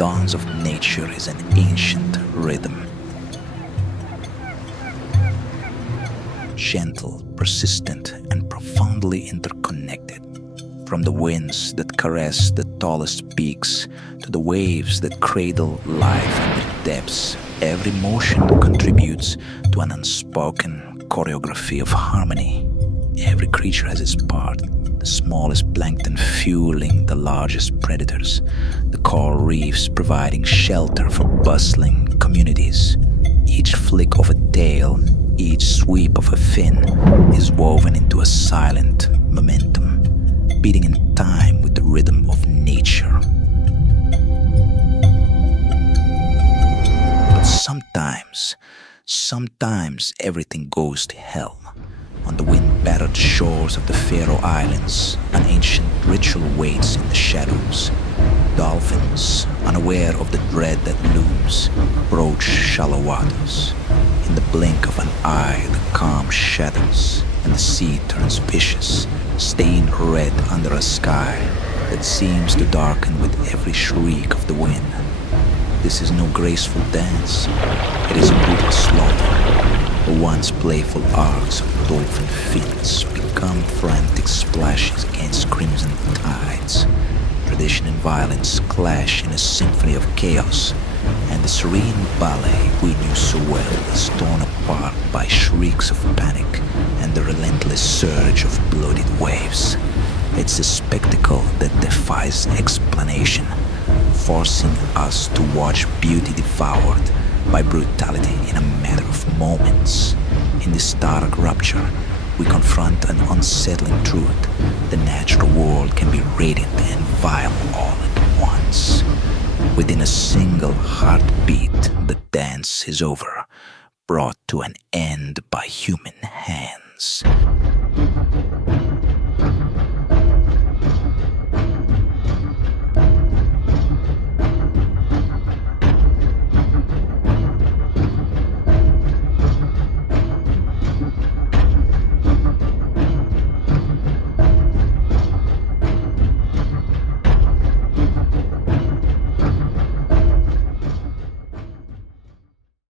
dance of nature is an ancient rhythm. Gentle, persistent, and profoundly interconnected. From the winds that caress the tallest peaks to the waves that cradle life in the depths, every motion contributes to an unspoken choreography of harmony. Every creature has its part, the smallest plankton fueling the largest predators, the coral reefs providing shelter for bustling communities. Each flick of a tail, each sweep of a fin is woven into a silent momentum, beating in time with the rhythm of nature. But sometimes everything goes to hell. On the wind-battered shores of the Faroe Islands, an ancient ritual waits in the shadows. Dolphins, unaware of the dread that looms, approach shallow waters. In the blink of an eye, the calm shadows, and the sea turns vicious, stained red under a sky that seems to darken with every shriek of the wind. This is no graceful dance. It is a brutal slaughter. The once playful arcs of dolphin fins become frantic splashes against crimson tides. Tradition and violence clash in a symphony of chaos, and the serene ballet we knew so well is torn apart by shrieks of panic and the relentless surge of bloodied waves. It's a spectacle that defies explanation, forcing us to watch beauty devoured by brutality in a matter of moments. In this stark rupture, we confront an unsettling truth. The natural world can be radiant and vile all at once. Within a single heartbeat, the dance is over, brought to an end by human hands.